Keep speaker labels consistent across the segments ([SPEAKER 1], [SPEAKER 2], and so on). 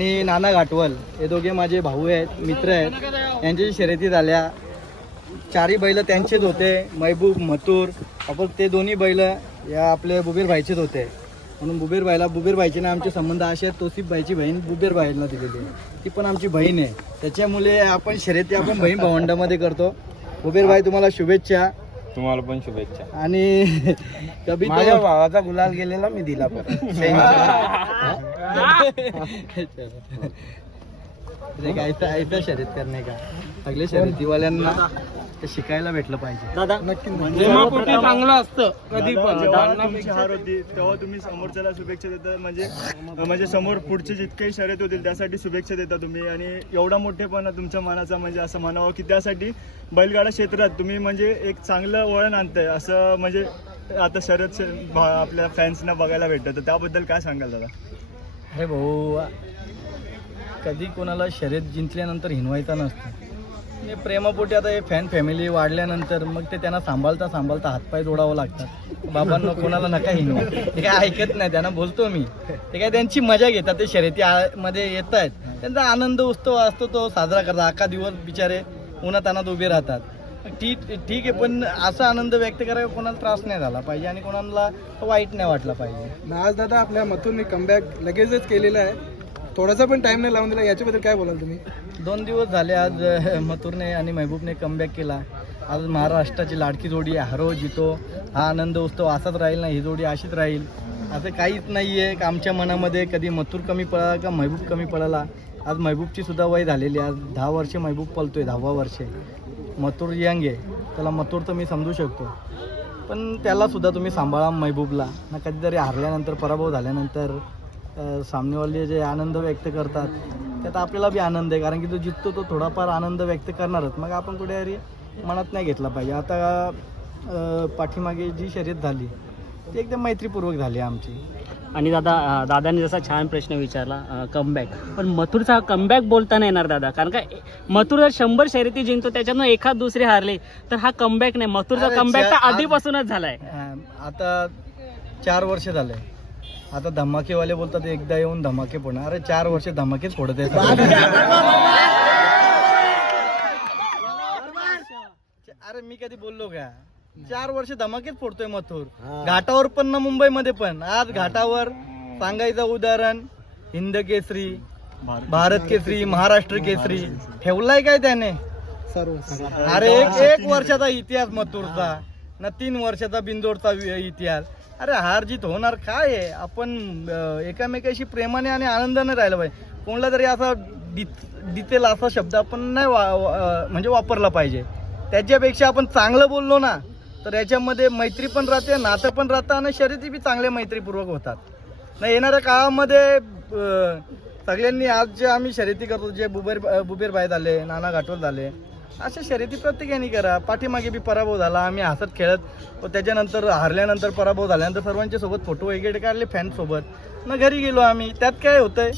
[SPEAKER 1] आणि नाना घाटवल हे दोघे माझे भाऊ आहेत मित्र आहेत. यांच्याशी शर्यती झाल्या चारही बैल त्यांचेच होते. महबूब मथुर आपण ते दोन्ही बैल या आपले बुबीर भाईचेच होते. म्हणून बुबीर भाईला बुबीर भाईचे ना आमचे संबंध असे आहेत. तोसिफ भाईची बहीण बुबीर भाईला दिलेली ती पण आमची बहीण आहे. त्याच्यामुळे आपण शर्यती आपण बहीण भावंडामध्ये करतो. बुबीर भाई तुम्हाला शुभेच्छा.
[SPEAKER 2] तुम्हाला पण शुभेच्छा.
[SPEAKER 1] आणि कभी
[SPEAKER 2] माझ्या भावाचा गुलाल गेलेला मी दिला
[SPEAKER 1] काय ऐसा ऐसा शर्यत करणे का? सगळे शर्यतीवाल्यांना ते शिकायला भेटलं पाहिजे.
[SPEAKER 3] दादा
[SPEAKER 2] प्रेमापोटी चांगलं असतं कधी
[SPEAKER 3] दादा,
[SPEAKER 2] पण.
[SPEAKER 3] तुमची हार होती तेव्हा तुम्ही समोरच्याला शुभेच्छा देता म्हणजे म्हणजे समोर पुढचे जितकेही शर्यत होतील त्यासाठी शुभेच्छा देता तुम्ही. आणि एवढा मोठेपणा तुमच्या मनाचा म्हणजे असं म्हणावं की त्यासाठी बैलगाडा क्षेत्रात तुम्ही म्हणजे एक चांगलं वळण आणताय. असं म्हणजे आता शर्यत शे- भा- आपल्या फॅन्सना बघायला भेटतं. तर त्याबद्दल काय सांगाल दादा?
[SPEAKER 1] अरे भाऊ कधी कोणाला शर्यत जिंकल्यानंतर हिनवायचा नसतो. प्रेमापोटी आता हे फॅन फॅमिली वाढल्यानंतर मग ते त्यांना सांभाळता सांभाळता हातपाय जोडावं लागतात. बाबांना कोणाला नका हिनवा. ते काय ऐकत नाही त्यांना बोलतो मी. ते काय त्यांची मजा घेतात ते शर्यती मध्ये येत आहेत त्यांचा आनंद उत्सव असतो तो साजरा करतात. अख्खा दिवस बिचारे उन्हातानात उभे राहतात. ठीक ठीक आहे पण असा आनंद व्यक्त करायला कोणाला त्रास नाही झाला पाहिजे आणि कोणाला वाईट नाही वाटला पाहिजे.
[SPEAKER 4] आज दादा आपल्या मथुरने कमबॅक लगेचच केलेला आहे. थोडासा पण टाइम नाही लावून दिला याच्याबद्दल काय बोलाल तुम्ही?
[SPEAKER 1] दोन दिवस झाले आज मथुरने आणि महबूबने कमबॅक केला. आज महाराष्ट्राची लाडकी जोडी आहे हरो जितो. हा आनंद उत्सव असाच राहील ना ही जोडी अशीच राहील. असं काहीच नाही आहे का आमच्या मनामध्ये कधी मथुर कमी पळाला का महबूब कमी पळाला. आज महबूबची सुद्धा वय झालेली आज दहा वर्षे महबूब पळतोय दहावा वर्षे. मथुर यंग. आहे त्याला मथुर तर मी समजू शकतो. पण त्यालासुद्धा तुम्ही सांभाळा महबूबला. ना कधीतरी हारल्यानंतर पराभव झाल्यानंतर सामनेवाले जे आनंद व्यक्त करतात त्यात आपल्याला बी आनंद आहे. कारण की तो जिततो तो थोडाफार आनंद व्यक्त करणारच. मग आपण कुठेतरी मनात नाही घेतला पाहिजे. आता पाठीमागे जी शर्यत झाली ती एकदम मैत्रीपूर्वक झाली आमची.
[SPEAKER 5] आणि दादा दादाने जसा छान प्रश्न विचारला कमबॅक पण मथुरचा कमबॅक बोलता नाही येणार दादा कारण का मथुर जर शंभर शर्यती जिंकतो त्याच्यातनं एखाद दुसरे हारले तर हा कमबॅक नाही. मथुरचा कमबॅक तर आधीपासूनच झालाय.
[SPEAKER 1] आता चार वर्ष झाले. आता धमाकेवाले बोलतात एकदा येऊन धमाके फोडणार अरे चार वर्ष धमाकेच फोडत अरे मी कधी बोललो का? चार वर्ष धमाकेच फोडतोय मथुर. घाटावर पण ना मुंबईमध्ये पण. आज घाटावर सांगायचं उदाहरण हिंद केसरी भारत केसरी. महाराष्ट्र केसरी. ठेवलाय काय त्याने? अरे एक एक वर्षाचा इतिहास मथुरचा. ना तीन वर्षाचा बिंदोडचा इतिहास. अरे हार जीत होणार काय आहे? आपण एकामेकाशी प्रेमाने आणि आनंदाने राहिलं पाहिजे. कोणाला तरी असा डितेल असा शब्द आपण नाही वा- म्हणजे वापरला पाहिजे. त्याच्यापेक्षा आपण चांगलं बोललो ना तर याच्यामध्ये मैत्री पण राहते नातं पण राहतं आणि शर्यती बी चांगल्या मैत्रीपूर्वक होतात. नाही येणाऱ्या काळामध्ये सगळ्यांनी आज जे आम्ही शर्यती करतो जे बुबेर बुबेर बाय झाले नाना घाटोल झाले अशा शर्यती प्रत्येकाने करा. पाठीमागे बी पराभव झाला आम्ही हसत खेळत व त्याच्यानंतर हारल्यानंतर पराभव झाल्यानंतर सर्वांच्या सोबत फोटो वगैरे काढले फॅन सोबत. मग घरी गेलो आम्ही त्यात काय होतंय?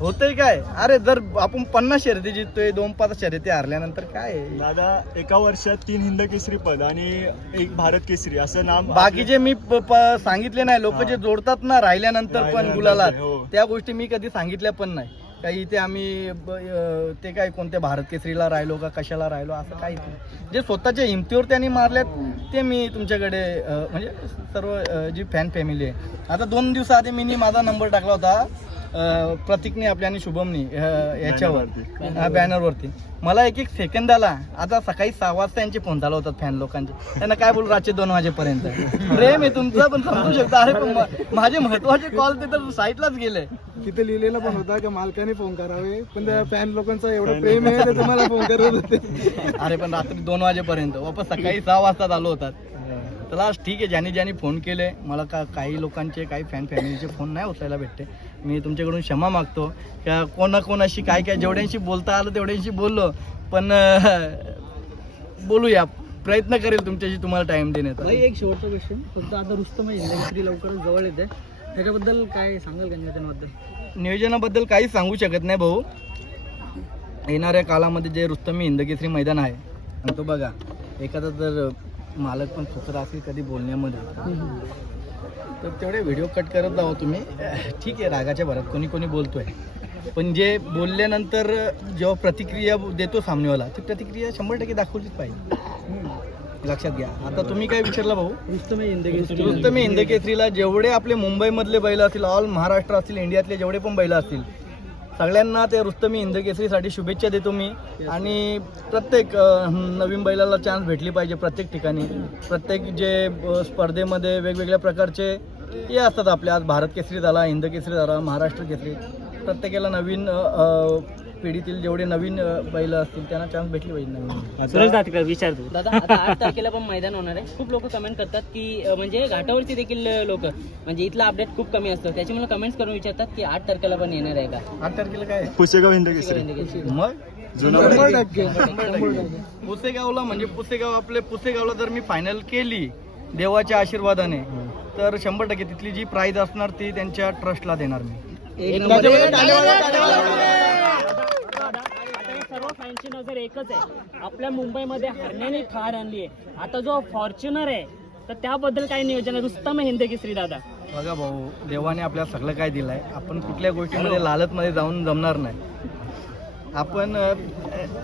[SPEAKER 1] होतंय काय? अरे जर आपण पन्नास शर्यती जिंकतोय दोन पाच शर्यती हारल्यानंतर काय? आहे?
[SPEAKER 3] दादा एका वर्षात तीन हिंद केसरी पद आणि एक भारत केसरी असं नाम
[SPEAKER 1] बाकीचे मी प- प- सांगितले नाही लोक जे जोडतात ना राहिल्यानंतर पण
[SPEAKER 3] राहिल्यानंतर,
[SPEAKER 1] गुलालात
[SPEAKER 3] हो.
[SPEAKER 1] त्या गोष्टी मी कधी सांगितल्या पण नाही. काही इथे आम्ही ब- अं, ते काय कोणत्या भारत केसरीला राहिलो का कशाला राहिलो असं काहीच नाही. जे स्वतःच्या हिमतीवर त्यांनी मारल्यात ते मी तुमच्याकडे अं, म्हणजे सर्व अं, जी फॅन फॅमिली आहे. आता दोन दिवसाआधी मी माझा नंबर टाकला होता. प्रतीकने आपल्या आणि शुभमनी याच्यावर
[SPEAKER 3] बॅनरवरती.
[SPEAKER 1] बॅनरवरती. मला एक एक सेकंद आला आता सकाळी सहा वाजता यांचे फोन झाला होतात फॅन लोकांचे. त्यांना काय बोलू रातचे दोन वाजेपर्यंत. प्रेम आहे तुमचं पण समजू शकता. अरे पण माझे महत्त्वाचे कॉल ते तर साईटलाच गेले.
[SPEAKER 4] तिथे लिहिलेलं पण होता की मालकाने फोन करावे पण त्या फॅन लोकांचं एवढं प्रेम आहे ते तुम्हाला फोन करत होते.
[SPEAKER 1] अरे पण रात्री दोन वाजेपर्यंत. वापस सकाळी सहा वाजता आलो होतात. चला ठीक आहे ज्यांनी ज्यांनी फोन केले मला का काही लोकांचे काही फॅन फॅमिलीचे फोन नाही उचलायला भेटते मी तुमच्याकडून क्षमा मागतो. का कोणा कोणाशी काय काय जेवढ्यांशी बोलता आलं तेवढ्यांशी बोललो. पण बोलूया. प्रयत्न करेल तुमच्याशी तुम्हाला टाइम देण्याचा.
[SPEAKER 5] एक शेवटचा क्वेश्चन फक्त आता रुस्तम इंडस्ट्री लवकरच जवळ येते. त्याच्याबद्दल काय सांगाल का नियोजनाबद्दल?
[SPEAKER 1] नियोजनाबद्दल काहीच सांगू शकत नाही भाऊ. येणाऱ्या काळामध्ये जे रुस्तमी हिंदकेसरी मैदान आहे. आणि तो बघा एखादा जर मालक पण सुचरा असेल कधी बोलण्यामध्ये. तर तेवढे व्हिडिओ कट करत जावं तुम्ही. ठीक आहे रागाच्या भरात कोणी कोणी बोलतोय. पण जे बोलल्यानंतर जेव्हा प्रतिक्रिया देतो सामनेवाला ती प्रतिक्रिया शंभर टक्के दाखवलीच पाहिजे. लक्षात घ्या. आता तुम्ही काय विचारला भाऊ? रुस्तमी हिंद केसरीला जेवढे आपले मुंबईमधले बैल असतील ऑल महाराष्ट्र असतील इंडियातले जेवढे पण बैल असतील सगळ्यांना त्या रुस्तमी हिंद केसरीसाठी शुभेच्छा देतो मी. आणि प्रत्येक नवीन बैलाला चान्स भेटली पाहिजे प्रत्येक ठिकाणी. प्रत्येक जे स्पर्धेमध्ये वेगवेगळ्या प्रकारचे हे असतात आपले. आज भारत केसरी झाला हिंद केसरी झाला महाराष्ट्र केसरी. प्रत्येकाला नवीन पिढीतील जेवढे नवीन बैल असतील त्यांना चान्स भेटली पाहिजे नवीन.
[SPEAKER 5] सुरेश दातीकर विचार तू.
[SPEAKER 6] दादा आता आठ तारखेला पण मैदान होणार आहे. खूप लोक कमेंट करतात की म्हणजे घाटावरती देखील लोक. म्हणजे इथला अपडेट खूप कमी असतं. त्याच्यामुळे कमेंट्स करून विचारतात की आठ तारखेला पण येणार आहे का?
[SPEAKER 1] आठ तारखेला काय?
[SPEAKER 3] पुसेगाव हिंद केसरी
[SPEAKER 1] मग? पुसेगावला म्हणजे पुसेगाव आपले पुसेगावला जर मी फायनल केली देवाच्या आशीर्वादाने तर शंभर टक्के तिथली जी प्राईज असणार ती त्यांच्या ट्रस्टला देणार मी.
[SPEAKER 5] सगळ्यांची नजर एकच आहे. आपल्या मुंबईमध्ये हरण्याने ठार आणली आहे. आता जो फॉर्च्युनर आहे तर त्याबद्दल काय नियोजन आहे? रुस्तम आहे हिंद केसरी दादा?
[SPEAKER 1] बघा भाऊ देवाने आपल्याला सगळं काय दिलंय. आपण कुठल्या गोष्टीमध्ये लालचमध्ये जाऊन जमणार नाही. आपण अ,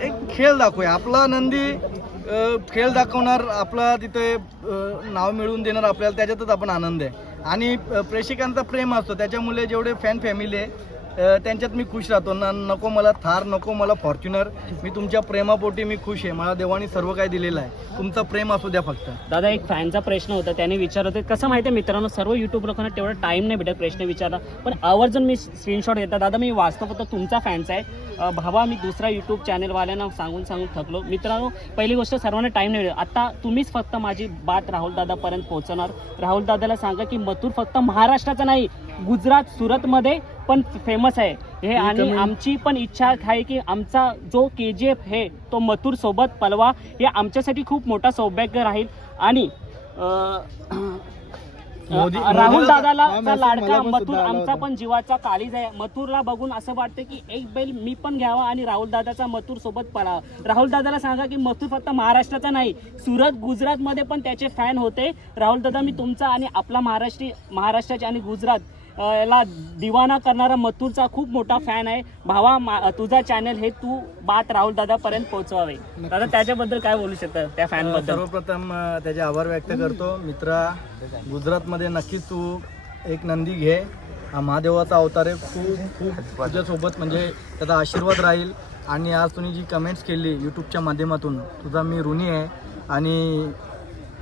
[SPEAKER 1] एक खेळ दाखवूया. आपला नंदी अ, खेळ दाखवणार आपला तिथे अ, नाव मिळवून देणार आपल्याला त्याच्यातच आपण आनंद आहे. आणि अ, प्रेक्षकांचा प्रेम असतो. त्याच्यामुळे जेवढे फॅन फॅमिली आहे त्यांच्यात मी खुश राहतो. ना नको मला थार नको मला फॉर्च्युनर. मी तुमच्या प्रेमापोटी मी खुश आहे. मला देवाने सर्व काही दिलेलं आहे. तुमचं प्रेम असू द्या फक्त.
[SPEAKER 5] दादा एक फॅनचा प्रश्न होता. त्याने विचारत होते कसं माहिती आहे मित्रांनो सर्व युट्यूब लोकांना तेवढा टाईम नाही भेटत प्रश्न विचारला. पण आवर्जून मी स्क्रीनशॉट घेतात दादा मी वाचतो फक्त तुमचा फॅनचा आहे. भावा मी दुसरा युट्यूब चॅनलवाल्यांना सांगून सांगून थकलो. मित्रांनो पहिली गोष्ट सर्वांना टाईम नाही भेटत. आता तुम्हीच फक्त माझी बात राहुल दादापर्यंत पोहोचवणार. राहुल दादाला सांगा की मथुर फक्त महाराष्ट्राचा नाही गुजरात सुरतमध्ये पण फेमस आहे. हे आणि आमची पण इच्छा आहे की आमचा जो के जी एफ आहे तो मथुर सोबत पलवा. हे आमच्यासाठी खूप मोठा सौभाग्य राहील. आणि राहुल दादाला
[SPEAKER 4] हा
[SPEAKER 5] लाडका मथुर आमचा. पण जीवाचा कालीज आहे. मथुरला बघून असं वाटतं की एक बैल मी पण घ्यावा आणि राहुल दादाचा मथुर सोबत पळावा. राहुल दादाला सांगा की मथुर फक्त महाराष्ट्राचा नाही सुरत गुजरात मध्ये पण त्याचे फॅन होते. राहुल दादा मी तुमचा आणि आपला महाराष्ट्री महाराष्ट्राचे आणि गुजरात याला दिवाना करणारा मथुरचा खूप मोठा फॅन आहे. भावा मा- तुझा चॅनल हे तू बात राहुल दादापर्यंत पोहोचवावे. दादा त्याच्याबद्दल काय बोलू शकता त्या फॅनबद्दल?
[SPEAKER 1] सर्वप्रथम त्याचे आभार व्यक्त करतो. मित्रा गुजरातमध्ये नक्कीच तू एक नंदी घे. हा महादेवाचा अवतार आहे. खूप खूप तुझ्यासोबत म्हणजे त्याचा आशीर्वाद राहील. आणि आज तुम्ही जी कमेंट्स केली यूट्यूबच्या माध्यमातून तुझा मी ऋणी आहे. आणि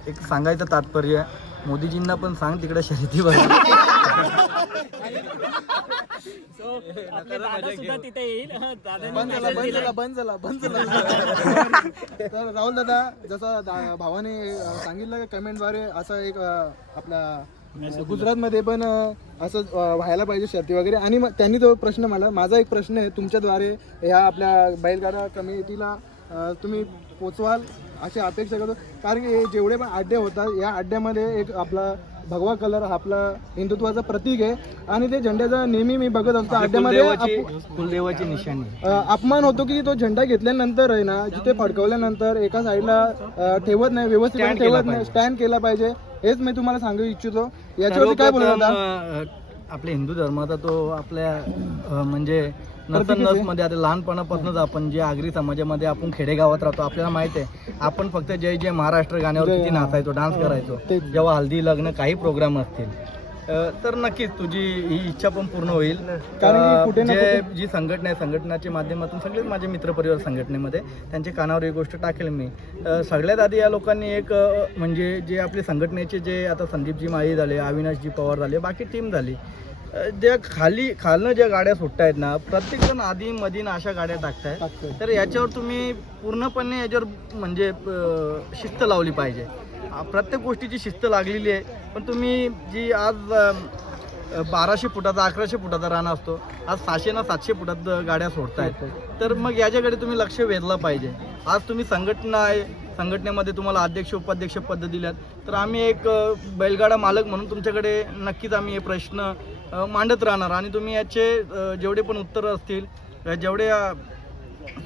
[SPEAKER 1] एक सांगायचं तात्पर्य मोदीजींना पण सांग तिकडे शर्यतीवर
[SPEAKER 5] So, आपले दादा सुद्धा तिथे येईल. दादांनी
[SPEAKER 4] बंद झाला
[SPEAKER 5] message
[SPEAKER 4] बंद
[SPEAKER 5] दिलाय.
[SPEAKER 4] झाला बंद झाला बंद झाला. तर राहुल दादा जसं दा- भावाने अं, सांगितलं कमेंटद्वारे असं एक अं, आपला गुजरातमध्ये पण अं, असं अं, व्हायला पाहिजे शर्ती वगैरे. आणि मग त्यांनी तो प्रश्न मला माझा एक प्रश्न आहे तुमच्याद्वारे ह्या आपल्या बैलगाडा कमिटीला अं, तुम्ही पोचवाल अशी अपेक्षा करतो. कारण की हे जेवढे पण अड्डे होतात या अड्ड्यामध्ये एक आपला भगवा कलर हा आपला हिंदुत्वाचं प्रतीक आहे. आणि ते झेंड्याचा नेहमी मी बघत असतो. अड्ड्यामध्ये
[SPEAKER 1] कुलदेवाची
[SPEAKER 4] आप-
[SPEAKER 1] कुलदेवाची निशाणी.
[SPEAKER 4] अ, अपमान होतो की तो झेंडा घेतल्यानंतर आहे ना जिथे फडकवल्यानंतर एका साईडला अ, ठेवत नाही व्यवस्थित
[SPEAKER 1] Stand केला
[SPEAKER 4] ठेवत नाही
[SPEAKER 1] पाहिजे.
[SPEAKER 4] स्टँड केला पाहिजे. हेच मी तुम्हाला सांगू इच्छितो. याच्यावरती काय बोलत
[SPEAKER 1] सर्वप्रथम,
[SPEAKER 4] होता
[SPEAKER 1] अ, आपल्या हिंदू धर्माचा तो आपल्या अ, म्हणजे
[SPEAKER 4] प्रतीक आहे.
[SPEAKER 1] मध्ये आता लहानपणापासूनच आपण जे आगरी समाजामध्ये आपण खेडेगावात राहतो आपल्याला माहीत आहे आपण फक्त जय जय महाराष्ट्र गाण्यावर किती
[SPEAKER 4] हा.
[SPEAKER 1] नाचायचो डान्स करायचो
[SPEAKER 4] तेच.
[SPEAKER 1] जेव्हा हल्दी लग्न काही प्रोग्राम असतील तर नक्कीच तुझी ही इच्छा पण पूर्ण होईल जे जी संघटना आहे संघटनाच्या माध्यमातून सगळेच माझे मित्रपरिवार संघटनेमध्ये त्यांच्या कानावर ही गोष्ट टाकेल मी सगळ्यात आधी या लोकांनी एक म्हणजे जे आपले संघटनेचे जे आता संदीपजी माळी झाले अविनाशजी पवार झाले बाकी टीम झाली ज्या खाली खालनं ज्या गाड्या सुटत आहेत ना प्रत्येकजण आधी मधीन अशा गाड्या टाकताय. तर याच्यावर तुम्ही पूर्णपणे याच्यावर म्हणजे शिस्त लावली पाहिजे. प्रत्येक गोष्टीची शिस्त लागलेली आहे. पण तुम्ही जी आज बाराशे फुटाचा अकराशे फुटाचा रान असतो आज सहाशे ना सातशे फुटात गाड्या सोडतायत. तर मग याच्याकडे तुम्ही लक्ष वेधलं पाहिजे. आज तुम्ही संघटना आहे संघटनेमध्ये तुम्हाला अध्यक्ष उपाध्यक्ष पद दिल्यात. तर आम्ही एक बैलगाडा मालक म्हणून तुमच्याकडे नक्कीच आम्ही हे प्रश्न मांडत राहणार. आणि तुम्ही याचे जेवढे पण उत्तरं असतील जेवढे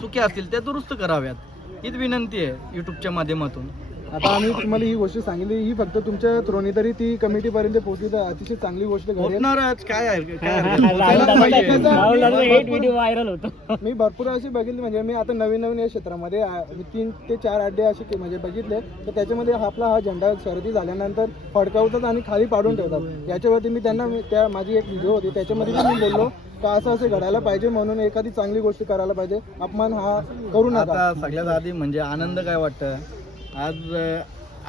[SPEAKER 1] चुक्या असतील त्या दुरुस्त कराव्यात. हीच विनंती आहे यूट्यूबच्या माध्यमातून.
[SPEAKER 4] आता आम्ही तुम्हाला ही गोष्ट सांगितली ही फक्त तुमच्या थ्रोनी तरी ती कमिटी पर्यंत पोहोचली तर अतिशय चांगली गोष्ट
[SPEAKER 1] काय आहे? काय.
[SPEAKER 5] राहुल दादा व्हिडिओ व्हायरल होतो.
[SPEAKER 4] मी भरपूर अशी बघितली म्हणजे मी आता नवीन नवीन या क्षेत्रामध्ये आ- मी तीन ते चार अड्डे असे के- म्हणजे बघितले. तर त्याच्यामध्ये हा आपला हा झेंडा शर्दी झाल्यानंतर फडकावतात आणि खाली पाडून ठेवतात. याच्यावरती मी त्यांना मी- त्या माझी एक व्हिडिओ होती. त्याच्यामध्ये पण मी बोललो का असं असं घडायला पाहिजे म्हणून एखादी चांगली गोष्ट करायला पाहिजे. अपमान हा करू नका.
[SPEAKER 1] आता सगळ्यात आधी म्हणजे आनंद काय वाटतं? आज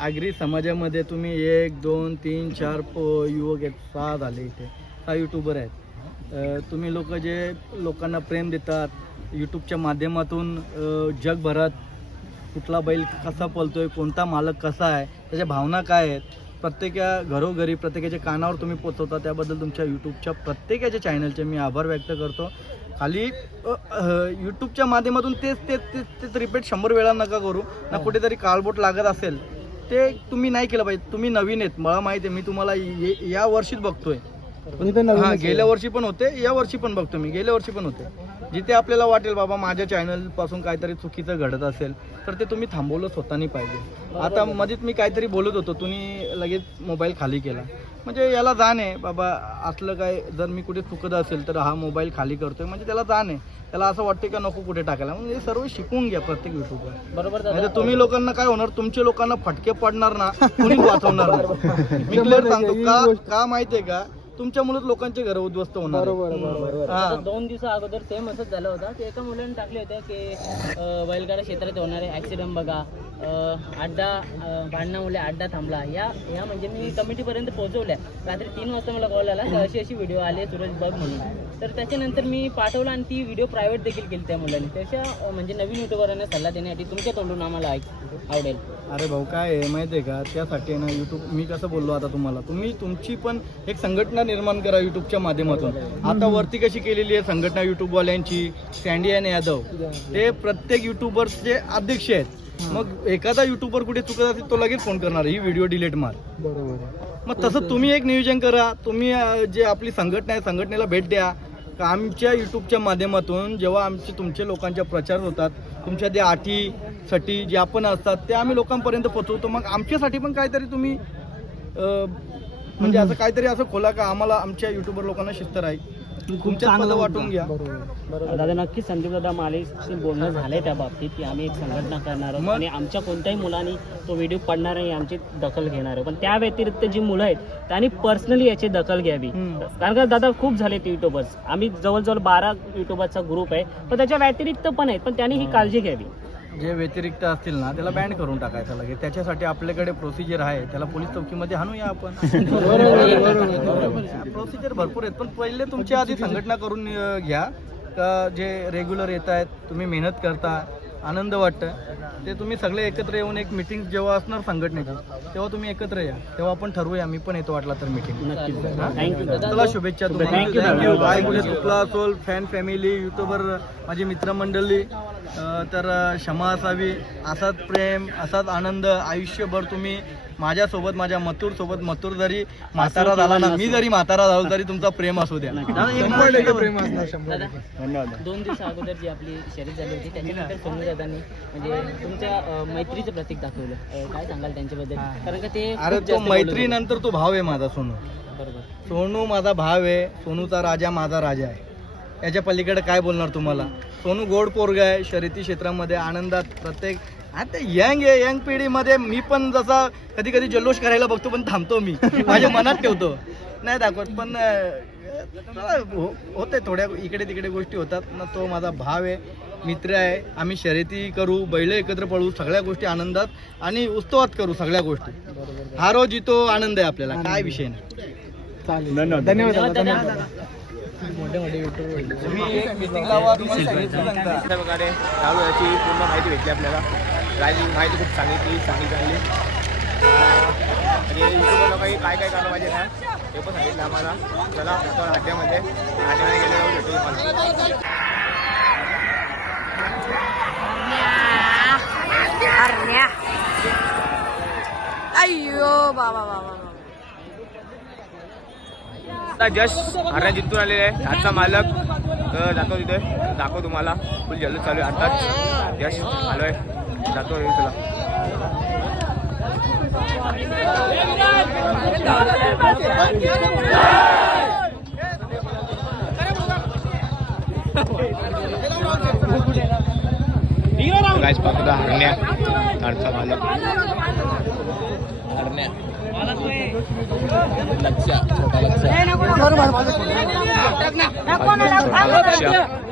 [SPEAKER 1] आगरी समाजामध्ये तुम्ही एक दोन तीन चार प- युवक आहेत सहा झाले इथे. सहा युट्यूबर आहेत. तुम्ही लोक जे लोकांना प्रेम देतात यूट्यूबच्या माध्यमातून जगभरात कुठला बैल कसा पळतोय कोणता मालक कसा आहे त्याच्या भावना काय आहेत प्रत्येका घरोघरी प्रत्येकाच्या कानावर तुम्ही पोचवता त्याबद्दल तुमच्या यूट्यूबच्या प्रत्येकाच्या चॅनलचे मी आभार व्यक्त करतो. खाली यूट्यूबच्या माध्यमातून तेच तेच तेच तेच रिपीट शंभर वेळा नका करू. ना कुठेतरी काळबोट लागत असेल. ते तुम्ही नाही केलं पाहिजे. तुम्ही नवीन आहेत. मला माहिती आहे मी तुम्हाला ये- या वर्षीच बघतोय.
[SPEAKER 4] नवीन
[SPEAKER 1] हा गेल्या वर्षी पण होते या वर्षी पण बघतो मी गेल्या वर्षी पण होते. जिथे आपल्याला वाटेल बाबा माझ्या चॅनलपासून काहीतरी चुकीचं घडत असेल तर ते तुम्ही थांबवलं स्वतःनी पाहिजे. आता मध्येच मी काहीतरी बोलत होतो तुम्ही लगेच मोबाईल खाली केला. म्हणजे याला जाण आहे बाबा असलं काय जर मी कुठे चुकत असेल तर हा मोबाईल खाली करतोय म्हणजे त्याला जाण आहे. त्याला असं वाटतं का नको कुठे टाकायला? म्हणजे सर्व शिकवून घ्या प्रत्येक युट्यूबवर
[SPEAKER 6] बरोबर
[SPEAKER 1] तर तुम्ही लोकांना काय होणार तुमच्या लोकांना फटके पडणार ना कोणी वाचवणार नाही. मी क्लिअर सांगतो का का माहितीये का तुमच्यामुळेच लोकांचे घर उद्ध्वस्त होणार आहे.
[SPEAKER 4] बरोबर
[SPEAKER 1] हा.
[SPEAKER 6] दोन दिवसा अगोदर सेम असंच झालं होतं. ते एका मुलाने टाकले होते की अं, बैलगाडा क्षेत्रात होणारे ऍक्सिडेंट बघा. अं, अड्डा अं, भांडणामुळे अड्डा थांबला. या या म्हणजे मी कमिटीपर्यंत पोहोचवल्या. रात्री तीन वाजता मला कॉल आला की अशी अशी व्हिडिओ आले सूरज बघ म्हणून. तर त्याच्यानंतर मी पाठवला आणि ती व्हिडिओ प्रायव्हेट देखील केली त्या मुलाने. त्याच्या अं, म्हणजे नवीन युट्यूबरांना सल्ला देण्यासाठी तुमच्या तोंडून आम्हाला ऐक आवडेल.
[SPEAKER 1] अरे भाऊ काय आहे? माहिती आहे का? त्यासाठी ना युट्यूब मी कसं बोललो आता तुम्हाला? तुम्ही तुमची पण एक संघटना निर्माण करा युट्यूबच्या माध्यमातून. आता वरती कशी केलेली आहे संघटना युट्यूबवाल्यांची सँडी आणि यादव. ते प्रत्येक युट्यूबर्सचे अध्यक्ष आहेत. मग एखादा युट्यूबर कुठे चुकत असेल तो लगेच फोन करणार. ही व्हिडिओ डिलीट मार.
[SPEAKER 4] बरोबर
[SPEAKER 1] मग तसं तुम्ही एक नियोजन करा. तुम्ही जे आपली संघटना आहे संघटनेला भेट द्या. का आमच्या यूट्यूबच्या माध्यमातून जेव्हा आमचे तुमचे लोकांच्या प्रचार होतात तुमच्या त्या आठी साठी जे आपण असतात ते आम्ही लोकांपर्यंत पोहोचवतो. मग आमच्यासाठी पण काहीतरी तुम्ही अं, म्हणजे असं काहीतरी असं खोला का? आम्हाला आमच्या युट्यूबर लोकांना शिस्त राहील. वाटून घ्या.
[SPEAKER 5] दादा नक्कीच संदीप दादा मालेशी बोलणं झालंय त्या बाबतीत की आम्ही एक संघटना करणार आहोत? आणि आमच्या कोणत्याही मुलांनी तो व्हिडिओ पडणार नाही आमची दखल घेणार आहे पण त्या व्यतिरिक्त जी मुलं आहेत त्यांनी पर्सनली याची दखल घ्यावी. कारण का दादा खूप झाले युट्यूबर्स आम्ही जवळजवळ बारा युट्यूबरचा ग्रुप आहे पण त्याच्या व्यतिरिक्त पण आहेत पण त्यांनी ही काळजी घ्यावी.
[SPEAKER 1] जे व्यतिरिक्त असतील ना त्याला बॅन करून टाकायचं लगेच. त्याच्यासाठी आपल्याकडे प्रोसिजर आहे. त्याला पोलीस चौकीमध्ये हाणूया आपण. प्रोसिजर भरपूर आहेत. पण पहिले तुमची आधी संघटना करून अं, घ्या. का जे रेग्युलर येत आहेत तुम्ही मेहनत करता? आनंद वाटतं. ते तुम्ही सगळे एकत्र येऊन एक मिटिंग जेव्हा असणार संघटनेची तेव्हा तुम्ही एकत्र या. तेव्हा आपण ठरवूया. मी पण येतो वाटला तर मिटिंग चला शुभेच्छा तुम्हाला. कुठे चुकला असेल फॅन फॅमिली युट्यूबर माझी मित्रमंडळी तर क्षमा असावी. असाच प्रेम असाच आनंद. आयुष्यभर तुम्ही माझ्यासोबत माझ्या मथुर सोबत मथुर जरी म्हातारा झाला ना मी जरी म्हातारा झालो तरी तुमचा प्रेम असू द्या.
[SPEAKER 6] दोन दिवसा अगोदर जी आपली शर्यत झाली होती त्याच्यानंतर सोनू दादांनी म्हणजे तुमच्या मैत्रीचं प्रतीक दाखवलं. काय सांगाल त्यांच्याबद्दल? कारण का ते
[SPEAKER 1] अरे तो. मैत्रीनंतर तो भाव आहे माझा सोनू.
[SPEAKER 6] बरोबर.
[SPEAKER 1] सोनू माझा भाव आहे सोनूचा राजा माझा राजा आहे. याच्या पलीकडे काय बोलणार तुम्हाला? सोनू गोड पोरगा आहे शर्यती क्षेत्रामध्ये आनंदात प्रत्येक आता यंग आहे यंग पिढीमध्ये मी पण जसा कधी कधी जल्लोष करायला बघतो पण थांबतो मी. माझ्या मनात ठेवतो. नाही दाखवत पण हो- होते थोड्या इकडे तिकडे गोष्टी होतात. ना तो माझा भाव आहे मित्र आहे. आम्ही शर्यती करू बैल एकत्र पळू सगळ्या गोष्टी आनंदात आणि उत्सवात करू सगळ्या गोष्टी. हारो जितो आनंद आहे आपल्याला काय विषय नाही.
[SPEAKER 4] चालेल. धन्यवाद
[SPEAKER 2] पूर्ण माहिती भेटली आपल्याला. राहिली माहिती खूप सांगितली चांगली चांगली. आणि युट्यूबर लोकांनी काय काय करायला पाहिजे ना हे पण सांगितलं आम्हाला. चला आपण अड्ड्यामध्ये अड्ड्यामध्ये गेल्यावर भेटू तुम्हाला.
[SPEAKER 7] अय्यो बाबा बाबा
[SPEAKER 2] आता जस्ट हरा जिंतून आलेले आहे आजचा मालक. तर जातो तिथे. दाखव तुम्हाला. फुल जल्लोष चालू आहे. आताच जस्ट आलोय. जातो तुला. गाईस पाहतो हरण्या. हरचा मालक. हरण्या. लक्ष छोटा लक्ष आता